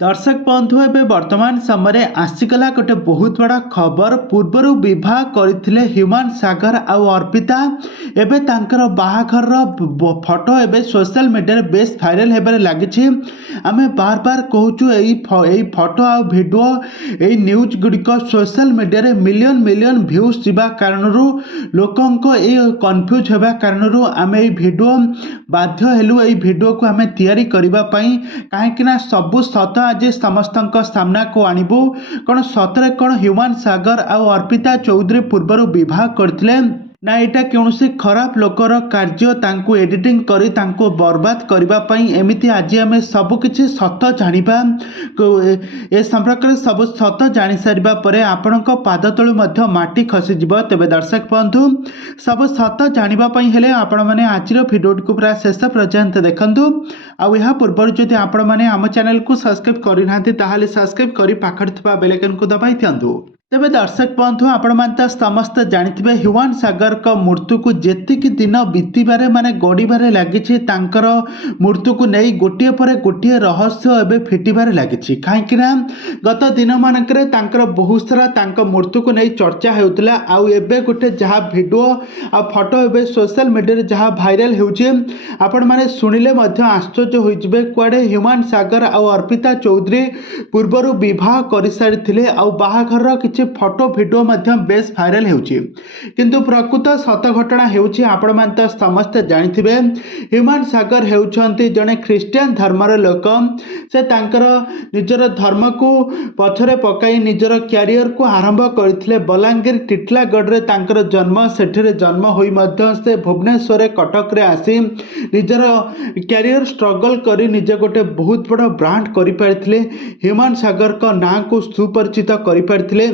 दर्शक बंधु एवं वर्तमान समय आसीगला गोटे बहुत बड़ा खबर। पूर्वर विवाह करते ह्यूमान सागर आउ अर्पिता एवं तांकर बाहाघर फोटो एवं सोशल मीडिया बेस भाइराल होबार लगी। आम बार बार कहूँ यही फोटो आ भिडियो यही न्यूज गुड़िक social media million million views जावा कारण लोकों कन्फ्यूज होगा कारण आम भिडियो बाध्य हेलु यही भिडियो को आम तैयारी करने कहीं सबू सत आज समस्त सामना को आणबू कौन सतरे कौन ह्यूमान सागर आ अर्पिता चौधरी पूर्वर विवाह करथिले ना यहाँ कौन खराब लोकर कार्य तांको एडिटिंग करी तांको बर्बाद करने एमती आज आम सबकि सत जाना ए संपर्क में सब सत जानी सारा पर आपण पाद तलू माटी खसीज। तेज दर्शक बंधु सब सत जानापी हेले आपण मैंने आज भिडियो को पूरा शेष पर्यंत देखूँ। आ पूर्व जदि आपण मैंने आम चैनल को सब्सक्राइब करना सब्सक्राइब कर पाखर बेल आइकन को दबाई दिंतु। तेज दर्शक बंधु आपण मैंने समस्त जानी ह्यूमान सागर का मृत्यु को जेतिकी दिन बीतबार माने गड़बार लगी मृत्यु को नहीं गोटे पर गोटे रहस्य एवं फिटबार लगी। कहीं गत दिन मानक बहुत सारा मृत्यु को नहीं चर्चा होता आबे गोटे जहाँ भिडियो आ फोटो एवं सोशल मीडिया जहाँ भाइराल होपण मैंने शुणिले आश्चर्य होइजिबे कुआडे ह्यूमान सागर आ अर्पिता चौधरी पूर्वर विवाह कर सारी बाहाघर किसी फोटो भिडियो बेस भाइराल होउछि किंतु प्रकृत सत घटना होउछि आपण माने समस्त जानिथिबे। ह्यूमान सागर हेउछंती जने ख्रिस्टियन धर्मर लोक। से तांकर निजर धर्म को पछरे पकाई निजर क्यारियर को आरंभ करथिले बलांगीर टिटलागढ़ रे तांकर जन्म सेठरे जन्म होई मध्य से भुवनेश्वर कटक रे आसी निजर क्यारियर स्ट्रगल करी निजे गोटे बहुत बड़ ब्रांड करि पारथिले। ह्यूमान सागर का नाम को सुपरिचित करि पारथिले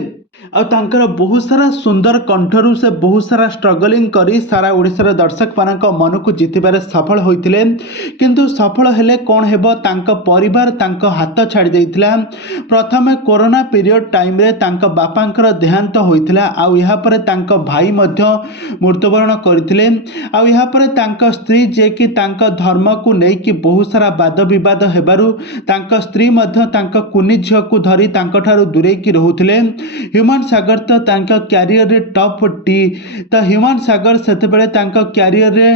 और बहुत सारा सुंदर कंठरू से बहुत सारा स्ट्रगलिंग करी सारा ओडिशार दर्शक मानक मन को जितबार सफल होइतिले किंतु सफल हेले कौन हेबो तांका परिवार तांका हाथ छाड़ी देइतिला। प्रथमे कोरोना पीरियड टाइम रे तांका बापांकर देहांत होइतिला आ यहाँ पर तांका भाई मध्य मृत्युवरण करथिले आ यहाँ पर तांका स्त्री जे कि तांका धर्म को नहीं कि बहुत सारा वाद विवाद हेबारु तांका स्त्री मध्य तांका कुनी झियो को धरी तांका ठारू दूरे की रहुथिले। ह्यूमान सागर तो तांका क्यारियर रे टॉप टी तो ह्यूमान सागर सेते बेले तांका क्यारियर रे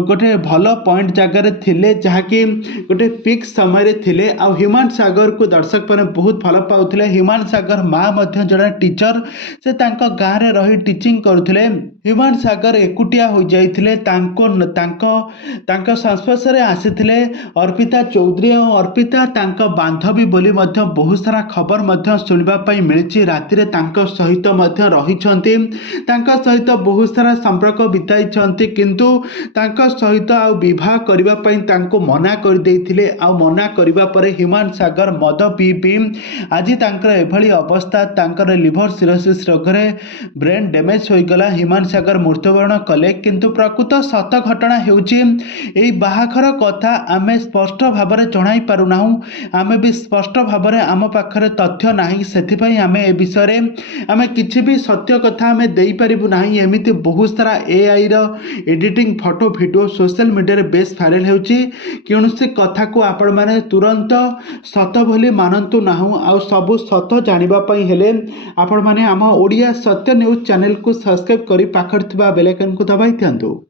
गोटे भलो पॉइंट जगह रे थिले जहा कि गोटे पिक समय रे थिले आ ह्यूमान सागर को दर्शक माने बहुत भलो पाउथिले। ह्यूमान सागर मां मध्य जड़े टीचर से तांका गां रे रही टीचिंग करुथिले। ह्यूमान सागर एकुटिया हो जाइथिले तांका संस्पर्श रे आसीथिले अर्पिता चौधरी और अर्पिता तांका बांधवी बोली मध्य बहुत सारा खबर मध्य सुनिबा पई मिलिछि। राति रे सहित सहित बहुत सारा संपर्क बिताई किंतु सहित आ विवाह करने मना कर देइथिले आ मना करबा परे ह्यूमान सागर मद पी पी आज एभली अवस्था लिभर सिरोसिस रोग ब्रेन डैमेज हो गला। ह्यूमान सागर मृत्युवरण कले किंतु प्रकृत सत घटना होउछि एई बाहाघर कथा आमे स्पष्ट भाव में जणाई पारुना। आमे भी स्पष्ट भाव में आम पाखरे तथ्य नाही सेथिपई आमे ए विषय आमे किछि भी सत्य कथा आमे देई परिबु नाही। एमिति बहुत सारा एआई रो editing photo video social media रे बेस भाइराल होउछि कोनोसी कथा को आपण माने तुरंत सत बोली मानंतु नाहु आ सब सत जानिबा पई हेले आपण माने आम ओडिया सत्य न्यूज चैनल को सब्सक्राइब करी पाखर थिबा बेल आइकन को दबाई दियंतु।